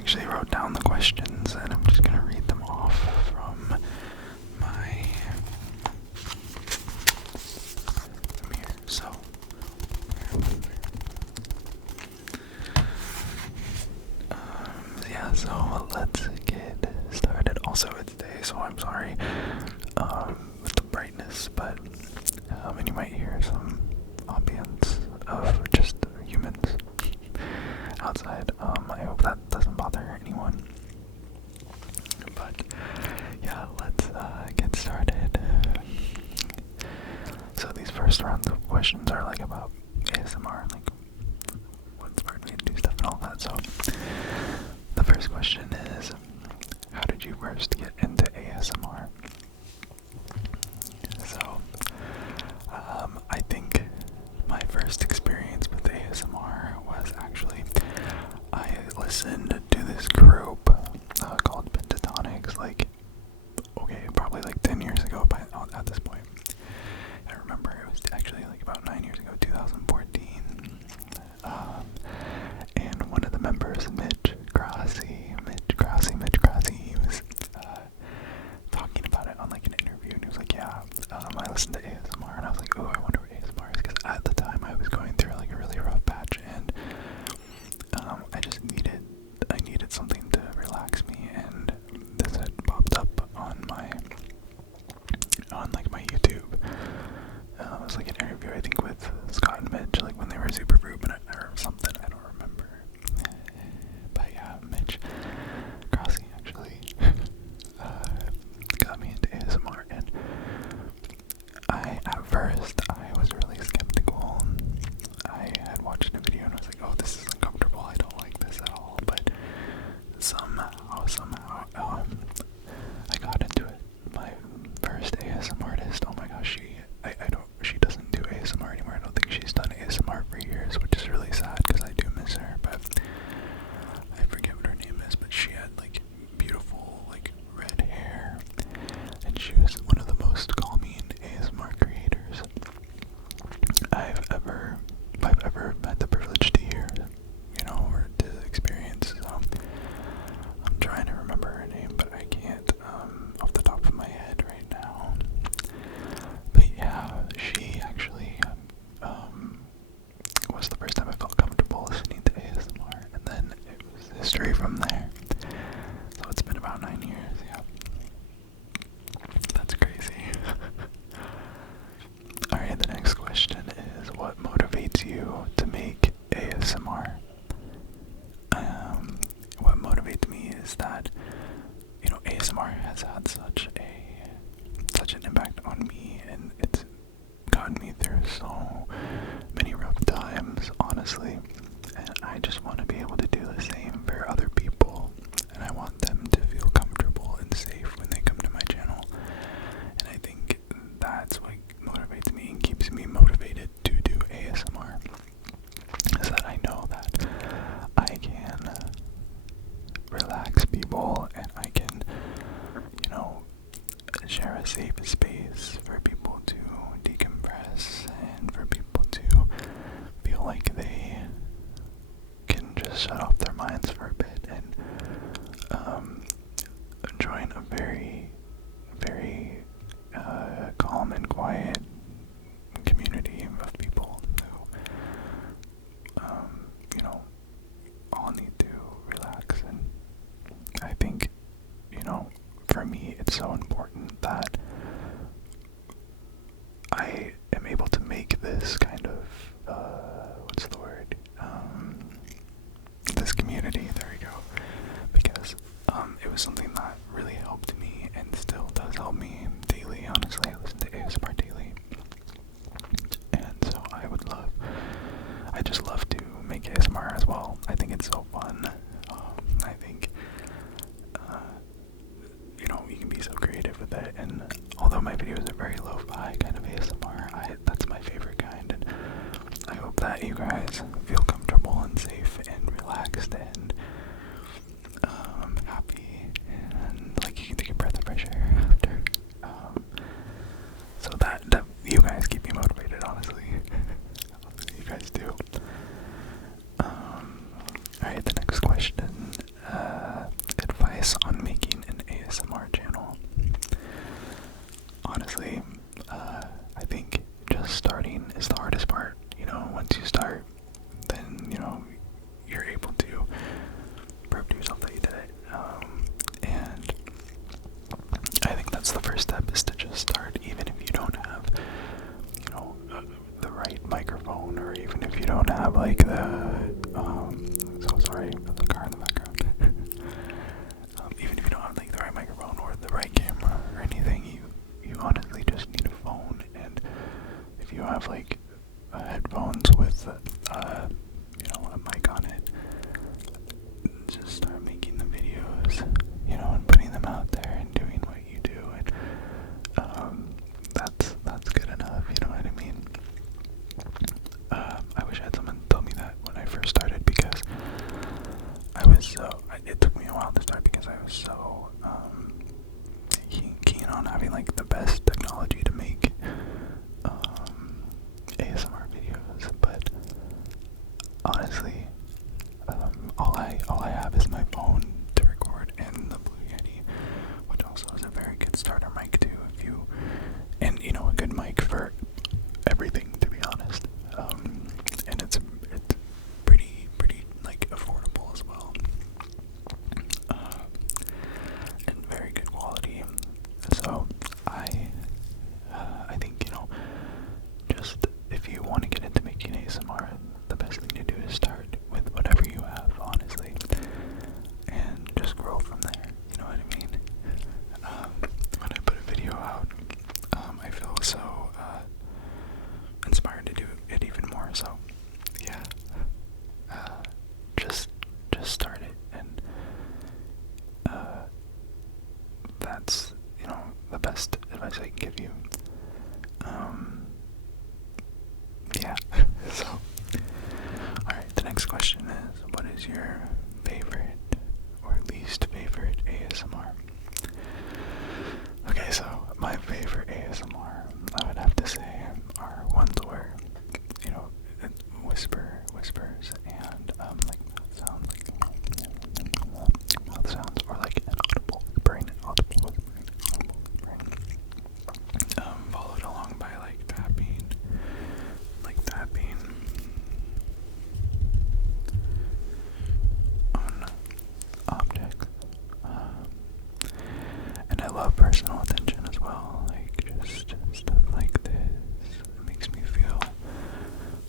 actually wrote down the questions and I'm just gonna read them off from here. So yeah, so let's get started. Also, it's day, so I'm sorry with the brightness, but and you might hear some ambience of just humans outside. I hope that doesn't bother anyone. But yeah, let's get started. So these first rounds of questions are like about ASMR, like what inspired me to do stuff and all that. So the first question is, how did you first get into ASMR? So I think my first experience with ASMR was actually I listened to this group called Pentatonics, like, okay, probably like 10 years ago at this point. I remember it was actually like about 9 years ago, 2014. And one of the members, Mitch Grassi, he was talking about it on like an interview, and he was like, yeah, I listened to ASMR, and I was like, oh, I wonder what ASMR is, because at the time I was going through like a really rough patch, and I needed something to relax me, and this had popped up on like my YouTube. It was like an interview, I think, with Scott and Mitch, like when they were super fruit or something, I don't remember. But yeah, Mitch Grassi actually got me into ASMR, and at first I was really skeptical. I had watched a video and I was like, oh, this is uncomfortable, I don't like this at all, but somehow, I got into it. My first ASMR artist, oh my gosh, she doesn't do ASMR anymore. I don't think she's done ASMR for years, which is really sad because I do miss her, but I forget what her name is, but she had like beautiful like red hair, and she was one of the most calming ASMR creators I've ever had the privilege to hear, or to experience. So I'm trying to remember her name, but I can't off the top of my head right now. But yeah, she actually was the first time I felt comfortable listening to ASMR, and then it was history from there. So it's been about 9 years, yeah. That's crazy. Alright, the next question is, what motivates you to make ASMR? What motivates me is that, ASMR has had such an impact on me, and it's gotten me through so many rough times, honestly, and I just want to be able to do the same for other people, and I want them to feel comfortable and safe when they come to my channel, and I think that's what motivates me and keeps me motivated to do ASMR, is that I know that I can relax people, and I can, share a safe space for people to decompress and for people to feel like they can just shut off their minds for a bit and join a very, very calm and quiet community of people who, all need to relax. And I think, for me, it's so important that I am able to make this kind of, what's the word, this community, there we go, because it was something that really helped me and still does help me daily. Honestly, I listen to ASMR daily, and so I just love to make ASMR as well. I think it's so fun. I think you can be so creative with it, and although my videos are very lo-fi kind of ASMR, that's my favorite kind, and I hope that you guys feel comfortable and safe and relaxed and happy, and like you can take a breath of fresh air after. So that you guys keep me motivated, honestly. You guys do. Alright, the next question. don't have like the so sorry for the car in the background. Even if you don't have like the right microphone or the right camera or anything, you honestly just need a phone. And if you have like headphones with a mic on it, just start making the videos, and putting them out there and doing what you do, and that's good enough, you know what I mean? I wish I had someone tell me that when I first started, because it took me a while to start because I was so keen on having like the best technology to make ASMR videos, but honestly, all I have is my phone to record and the Blue Yeti, which also is a very good starter mic too, and a good mic for everything, to be honest. And it's pretty like affordable as well, and very good quality. So I think just if you want to get into making ASMR, the best thing to do is start with whatever you have, honestly, and just grow from there. You know what I mean? When I put a video out, I feel so inspired to do it even more. So yeah, just start it, and that's the best advice I can give you. Yeah. So, alright, the next question is, what is your favorite or least favorite ASMR? Okay, so my favorite ASMR, I would have to say, are ones where, whispers, and like mouth sounds, or like an audible whispering, followed along by like tapping on objects. And I love personal attention as well, like just stuff like this. It makes me feel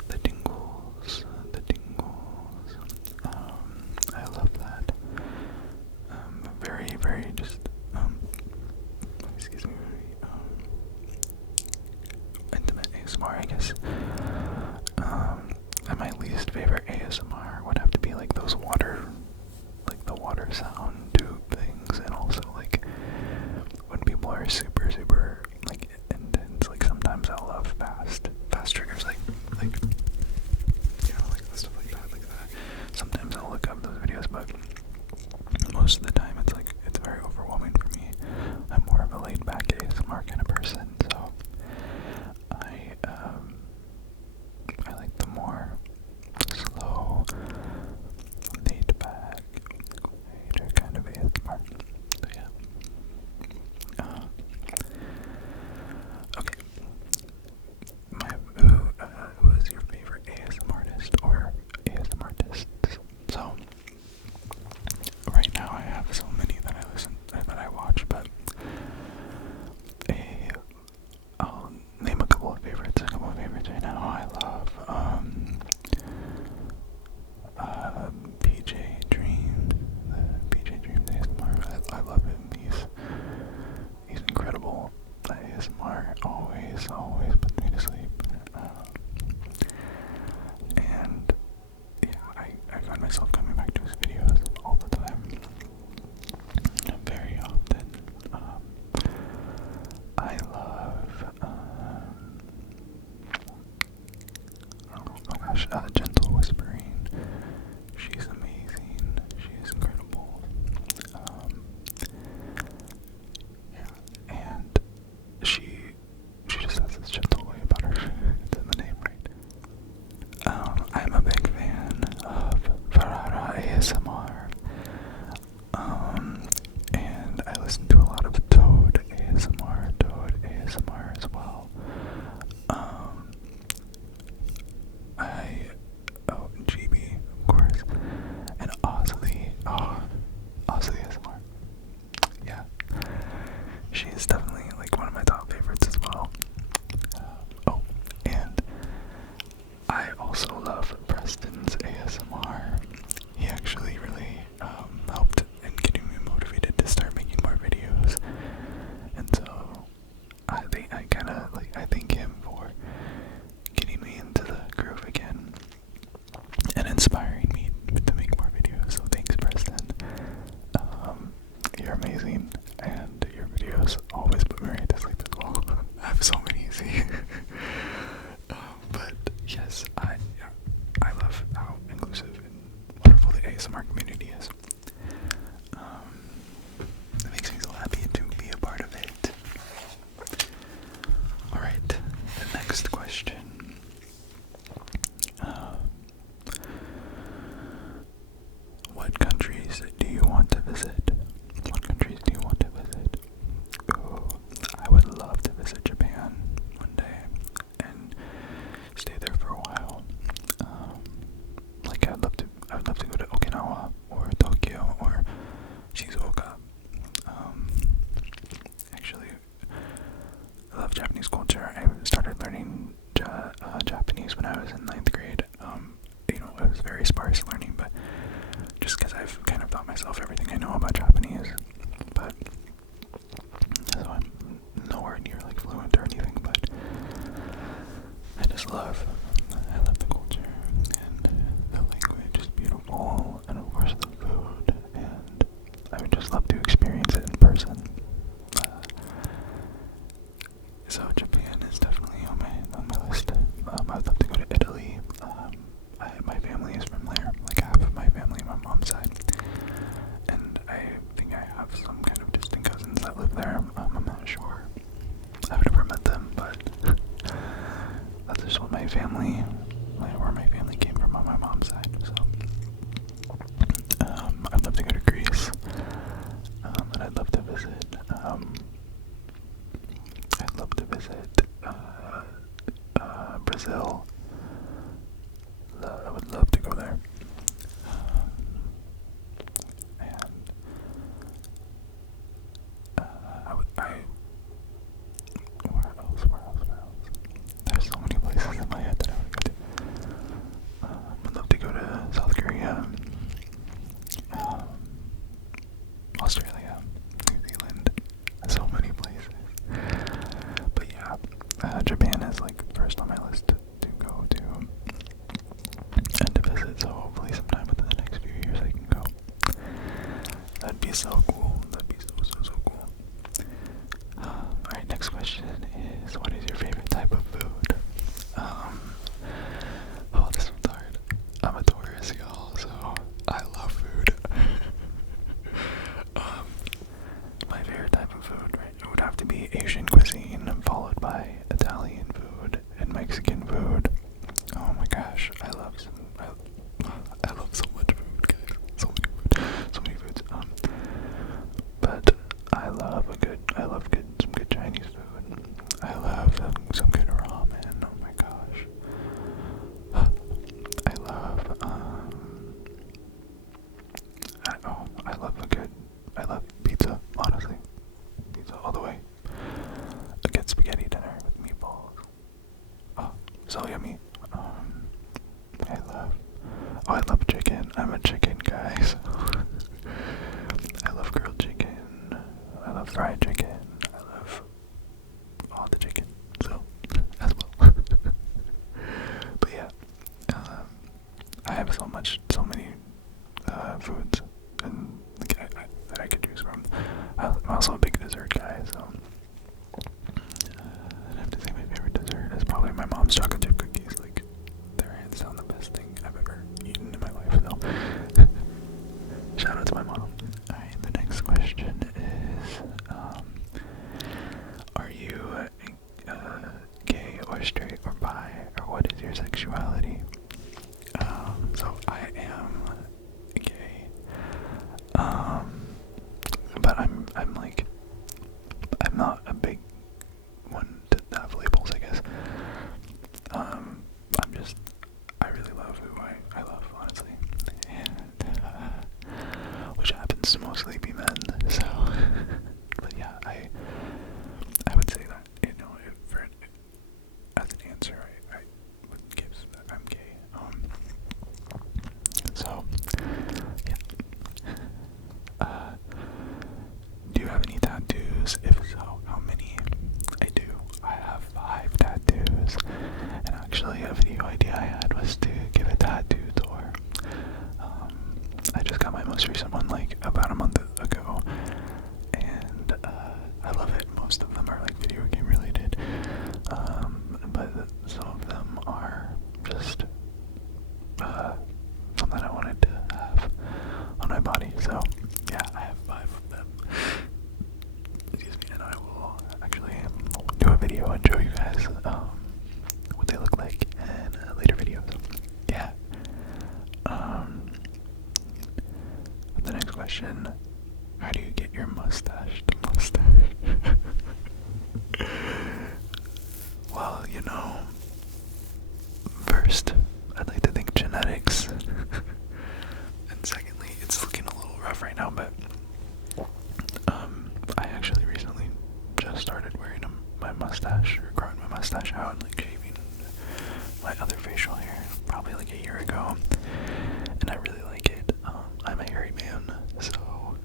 the tingles. I love that. Very, very just, excuse me, intimate ASMR, I guess. And my least favorite ASMR would have to be like those the water sound tube things, and also like when people are super like intense. Like sometimes I'll love fast triggers, like stuff like that. Sometimes I'll look up those videos, but most of the time it's very overwhelming for me. I'm more of a laid back ASMR kind of person, so I like the more slow, laid back, quieter kind of ASMR. So yeah. Okay. Who is your favorite ASMR artist or ASMR artists? So right now I have so many that I watch, but I'll name a couple of favorites. Right now. I love PJ Dreams. PJ Dreams ASMR. I love him. He's incredible. ASMR always puts me to sleep. And yeah, I find myself coming back to his videos all the time. Very often. I love, oh my gosh, Gentle Whispering. She's amazing. She's incredible. Yeah, and she just has this gentle way about her. It's in the name, right? I'm a big fan of Ferrara ASMR. And I listen to a lot of Toad ASMR as well. GB, of course, and Ozzy ASMR. Yeah, she's definitely like one of my top favorites as well. And I also love ASMR community is. It makes me so happy to be a part of it. Alright, the next question. What countries do you want to visit? What countries do you want to visit? Ooh, I would love to visit Japan one day and stay there for a while. Like I would love to go to Okinawa or Tokyo or Shizuoka. Actually, I love Japanese culture. I started learning Japanese when I was in 9th grade. It was very sparse learning, but just because I've kind of taught myself everything I know about Japanese. But so I'm nowhere near like fluent or anything, but I love the culture, and the language is beautiful, and of course the food, and I would just love to experience it in person. So Japan is definitely on my list. I'd love to go to Italy. My family is from there, like half of my family on my mom's side, and I think I have some kind of distant cousins that live there. I'm not sure. I've never met them, but that's just what where my family came from on my mom's side. So I'd love to go to Greece, and I'd love to visit. I'd love to visit Brazil. I would love to go there. And where else? There's so many places in my head that I want to go to. I'd love to go to South Korea, Australia, New Zealand, so many places. But yeah, Japan is like first on my list to go to and to visit, so hopefully sometime within the next few years I can go. That'd be so cool. That'd be so cool. Alright, next question is, what is your favorite type of food? Oh, this one's hard. I'm a tourist, y'all, so I love food. My favorite type of food, right, it would have to be Asian cuisine, followed by Italian food and Mexican food. Oh my gosh, I love so much food, guys. So many foods. But I love some good Chinese food. I love some good ramen. Oh my gosh. I love pizza, honestly. Pizza all the way. A good spaghetti dinner with meatballs. Oh, so yummy. I love chicken. I'm a chicken guy, so I love grilled chicken. I love fried chicken. I love all the chicken, so as well. But yeah, I have so many foods and that I could choose from. I'm also a big dessert guy, so I'd have to say my favorite dessert is probably my mom's chocolate chip cookies. Like, they're hands down the best thing I've ever eaten in my life, so shout out to my mom. Alright, the next question is, are you gay or straight or bi, or what is your sexuality? So I am gay, but I'm not a big one to have labels, I guess. I really love who I love, honestly, and which happens to mostly be men. So, but yeah, I would say that, as an answer, I would give that I'm gay. So yeah. Do you have any tattoos? If so, how many? I do. I have 5 tattoos. And actually, a video idea I had was to give a tattoo tour. I just got my most recent one like about a month ago, and I love it. Most of them are like video game related, but some of them are just something I wanted to have. So yeah, I have 5 of them. Excuse me, and I will actually do a video and show you guys what they look like in a later video. So yeah. The next question: how do you get your mustache to mustache? Well, you know, first, I'd like to think genetics. And secondly, it's looking a little rough right now, but I actually recently just started wearing my mustache, or growing my mustache out and like shaving my other facial hair probably like a year ago, and I really like it. I'm a hairy man, so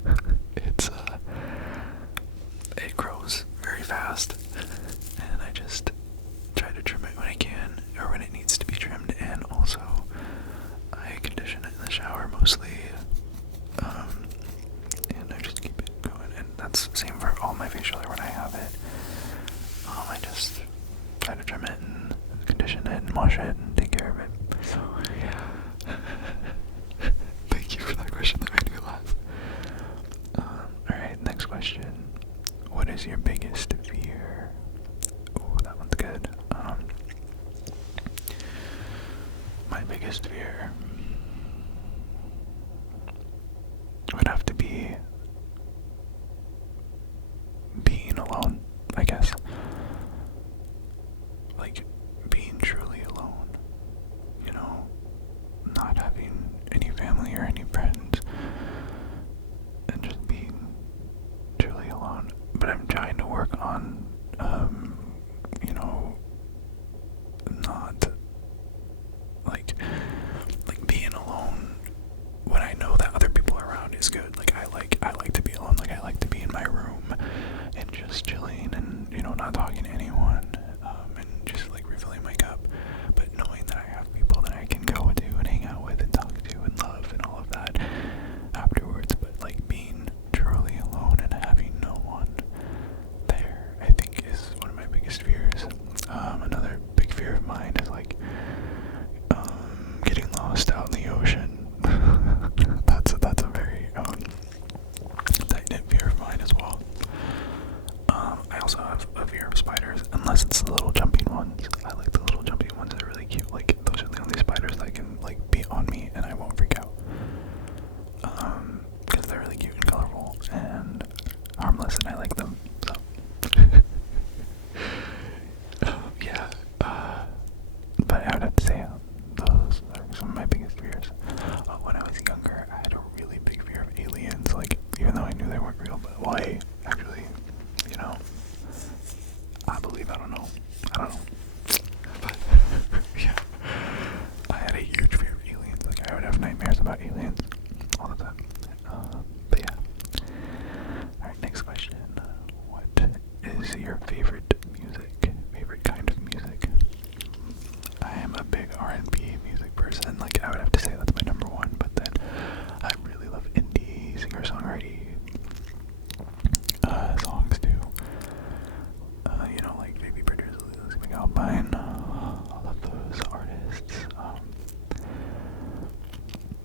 it grows very fast, and I just try to trim it when I can, or when it needs to be trimmed, and also I condition it in the shower mostly, and I just keep it going, and that's the same for all my facial hair when I have it. I just try to trim it and condition it and wash it and take care of it. So yeah. Thank you for that question, that made me laugh. Alright, next question. What is your biggest fear? Ooh, that one's good. My biggest fear would have to be being alone, I guess. Like, being truly alone. You know, not having any family or any friends, and just being truly alone. But I'm trying to work on, you know, not like being alone when I know that other people are around is good. Like I like to be alone. Like I like to be in my room and just chilling and, you know, not talking to anyone, and just like refilling my cup. But knowing that I have people that I can go to and hang out with and talk to and love and all of that afterwards. But like being truly alone and having no one there, I think, is one of my biggest fears. Another big fear of mine is like getting lost out in the ocean. that's a very tight-knit fear of mine as well. I also have a fear of spiders, unless it's the little jumping ones. I like the little jumping ones, they're really cute. Like, those are the only spiders that can like be on me and I won't freak out. Because they're really cute and colorful and harmless, and I like them. So yeah. But I would have to say those are some of my biggest fears. When I was younger, I had a really big fear of aliens. Like, even though I knew they weren't real, but why? Actually, you know, I believe. I don't know. But yeah, I had a huge fear of aliens. Like, I would have nightmares about aliens all the time. But yeah. All right, next question. What is your favorite music? Favorite kind of music? I am a big R&B music person. Like, I would have to say that's my number one, but then I really love indie singer-songwriting songs too. You know, like Baby Bridges, Lily Alpine, all of those artists.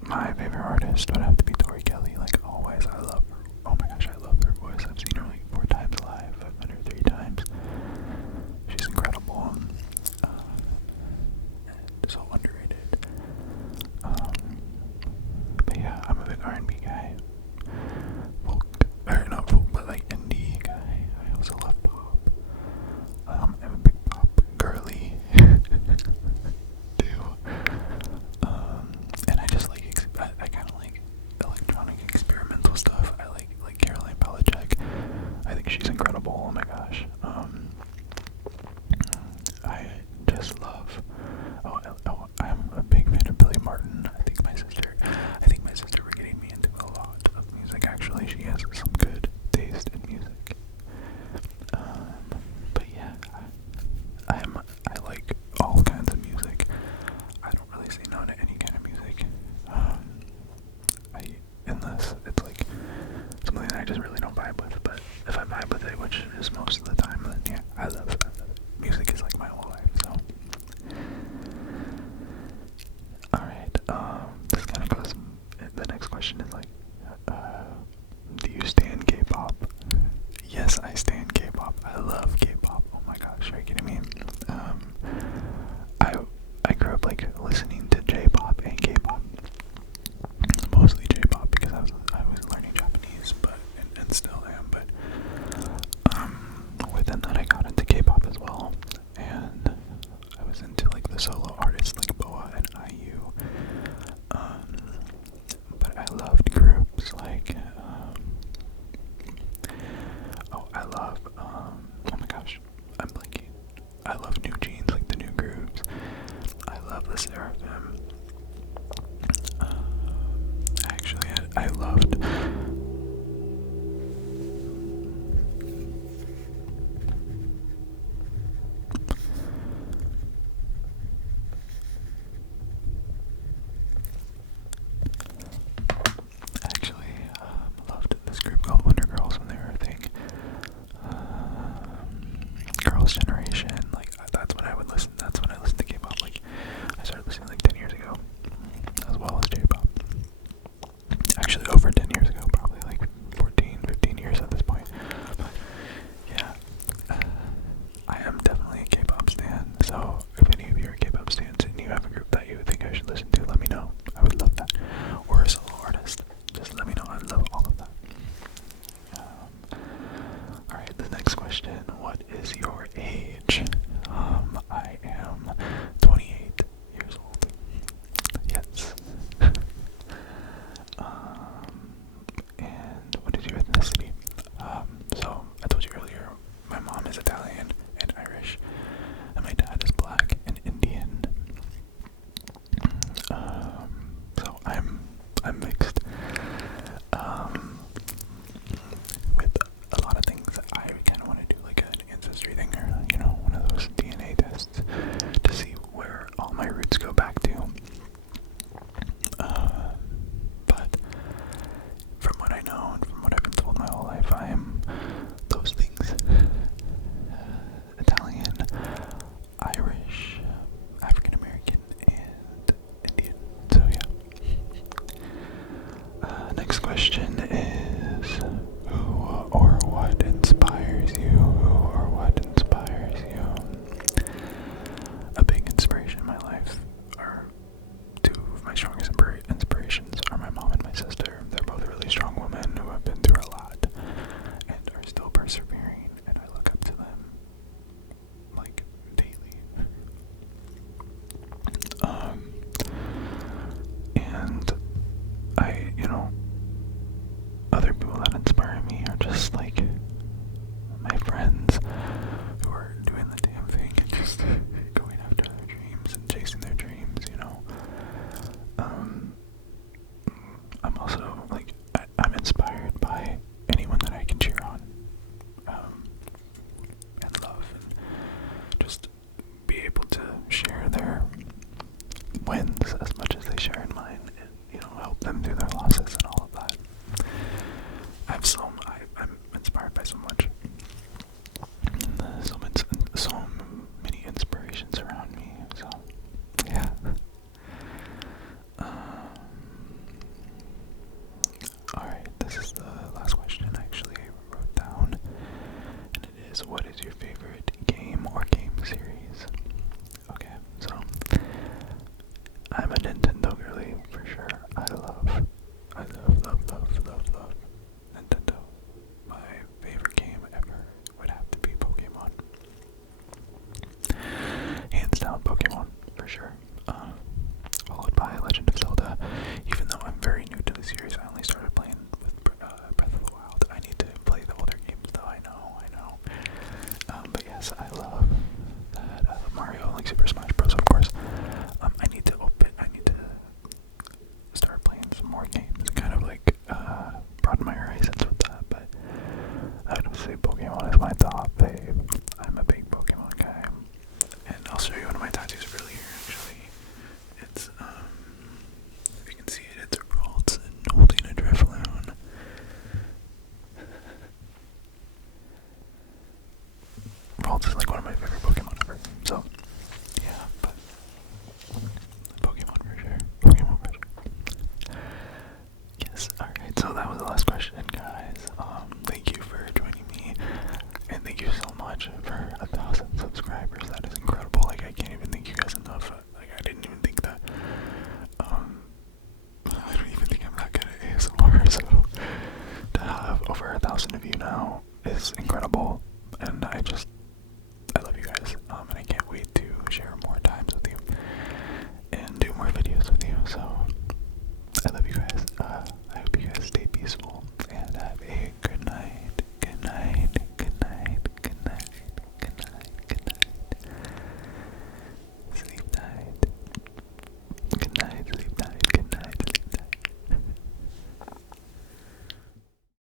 My favorite artist would have to be Tori Kelly. Like, always, I love her. Oh my gosh, I love her voice. I've seen her like 4 times live. I've met her 3 times. She's incredible. So underrated. But yeah, I'm a big R&B guy. Folk, or not folk, but like indie guy. I also love pop. I'm a big pop girly too. And I just like I kind of like electronic experimental stuff. I like Caroline Polachek. I think she's incredible. Oh my gosh. I just love. I'm a big fan of Billy Martin. I think my sister was getting me into a lot of music. Actually, she has some good taste in music. But yeah, I like all kinds of music. I don't really say no to any kind of music. Unless it's like something that I just really don't vibe with. But if I vibe with it, which is most of the time, then yeah, I love it. Music is like my whole life. So, all right. This kind of goes. The next question is like, K-pop. Yes, I stand K-pop. I love K-pop. Oh my gosh, are you kidding me? I I grew up like listening to J-pop and K-pop, mostly J-pop because I was learning Japanese, but and still am. But within that, I got into K-pop as well, and I was into like the solo artists like Boa and IU. But I loved groups like I love oh my gosh, I'm blanking. I love New Jeans, like the new grooves. I love the Seraphim. Actually, I loved. Actually, loved this group called Wonder Girls when they were a thing. Girls' Generation, like that's when I would listen. That's when I listened to K-pop. Like I started listening like 10 years ago, as well as J-pop. Actually, over 10 years ago, probably like 14, 15 years at this point. But yeah, I am definitely a K-pop stan. So if any of you are K-pop stans and you have a group that you think I should listen to, let me know. I would love that. Or a solo artist, just let me know. I love all of that. Alright, the next question. What is your age? I am 28 years old. Yes. And what is your ethnicity? So I told you earlier, my mom is Italian and Irish, and my dad is black and Indian. So I'm mixed. With a lot of things, I kind of want to do like an ancestry thing, or one of those DNA tests to see where all my roots go back to. But from what I know and from what I've been told my whole life, I am those things: Italian, Irish, African American, and Indian. So yeah. Next question.